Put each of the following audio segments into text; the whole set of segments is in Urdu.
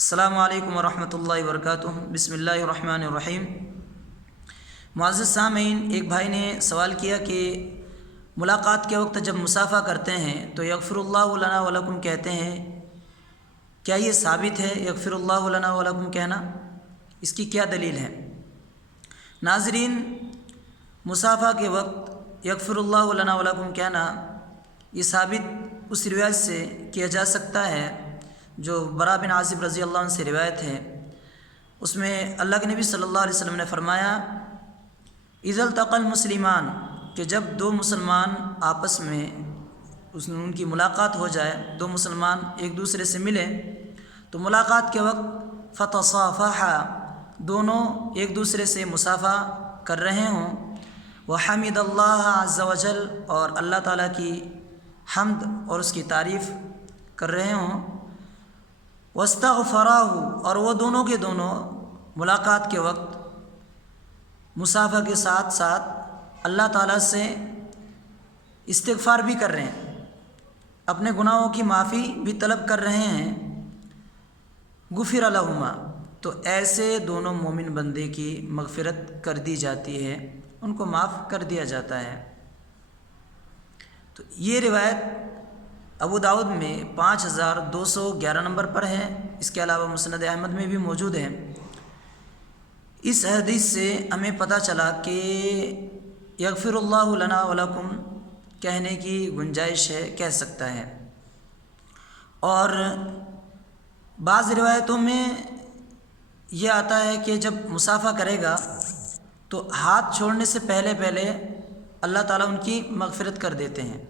السلام علیکم ورحمۃ اللہ وبرکاتہ۔ بسم اللہ الرحمن الرحیم۔ معزز سامعین، ایک بھائی نے سوال کیا کہ ملاقات کے وقت جب مصافحہ کرتے ہیں تو یغفر اللہ لنا ولکم کہتے ہیں، کیا یہ ثابت ہے یغفر اللہ لنا ولکم کہنا؟ اس کی کیا دلیل ہے؟ ناظرین، مصافحہ کے وقت یغفر اللہ لنا ولکم کہنا یہ ثابت اس روایت سے کیا جا سکتا ہے جو برا بن عازب رضی اللہ عنہ سے روایت ہے۔ اس میں اللہ کے نبی صلی اللہ علیہ وسلم نے فرمایا اذا التقى المسلمان، کہ جب دو مسلمان آپس میں ان کی ملاقات ہو جائے، دو مسلمان ایک دوسرے سے ملیں تو ملاقات کے وقت فتصافحا، دونوں ایک دوسرے سے مصافحہ کر رہے ہوں، وحمد اللہ عز وجل، اور اللہ تعالیٰ کی حمد اور اس کی تعریف کر رہے ہوں، واستغفراہ، اور وہ دونوں کے دونوں ملاقات کے وقت مصافحہ کے ساتھ ساتھ اللہ تعالیٰ سے استغفار بھی کر رہے ہیں، اپنے گناہوں کی معافی بھی طلب کر رہے ہیں، غفر لہما، تو ایسے دونوں مومن بندے کی مغفرت کر دی جاتی ہے، ان کو معاف کر دیا جاتا ہے۔ تو یہ روایت ابو داؤد میں 5211 نمبر پر ہے، اس کے علاوہ مسند احمد میں بھی موجود ہے۔ اس حدیث سے ہمیں پتہ چلا کہ یغفر اللہ لنا ولکم کہنے کی گنجائش ہے، کہہ سکتا ہے۔ اور بعض روایتوں میں یہ آتا ہے کہ جب مصافحہ کرے گا تو ہاتھ چھوڑنے سے پہلے اللہ تعالیٰ ان کی مغفرت کر دیتے ہیں،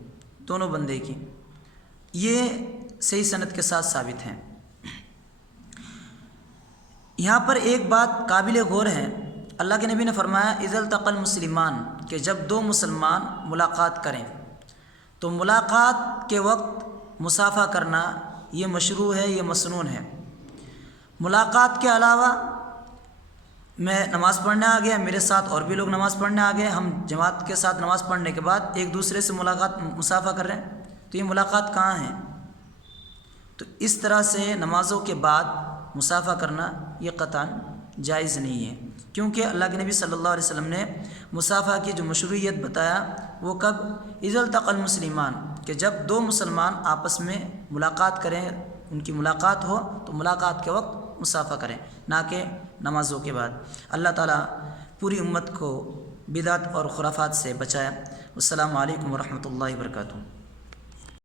دونوں بندے کی۔ یہ صحیح سند کے ساتھ ثابت ہیں۔ یہاں پر ایک بات قابل غور ہے، اللہ کے نبی نے فرمایا اذا التقى المسلمان، کہ جب دو مسلمان ملاقات کریں تو ملاقات کے وقت مصافحہ کرنا یہ مشروع ہے، یہ مسنون ہے۔ ملاقات کے علاوہ میں نماز پڑھنے آ گیا، میرے ساتھ اور بھی لوگ نماز پڑھنے آ گئے، ہم جماعت کے ساتھ نماز پڑھنے کے بعد ایک دوسرے سے مصافحہ کر رہے ہیں، تو یہ ملاقات کہاں ہے؟ تو اس طرح سے نمازوں کے بعد مصافحہ کرنا یہ قطعاً جائز نہیں ہے، کیونکہ اللہ کے نبی صلی اللہ علیہ وسلم نے مصافحہ کی جو مشروعیت بتایا وہ کب؟ اذا التقى المسلمان، کہ جب دو مسلمان آپس میں ملاقات کریں، ان کی ملاقات ہو تو ملاقات کے وقت مصافحہ کریں، نہ کہ نمازوں کے بعد۔ اللہ تعالیٰ پوری امت کو بدعت اور خرافات سے بچائے۔ السلام علیکم ورحمۃ اللہ وبرکاتہ۔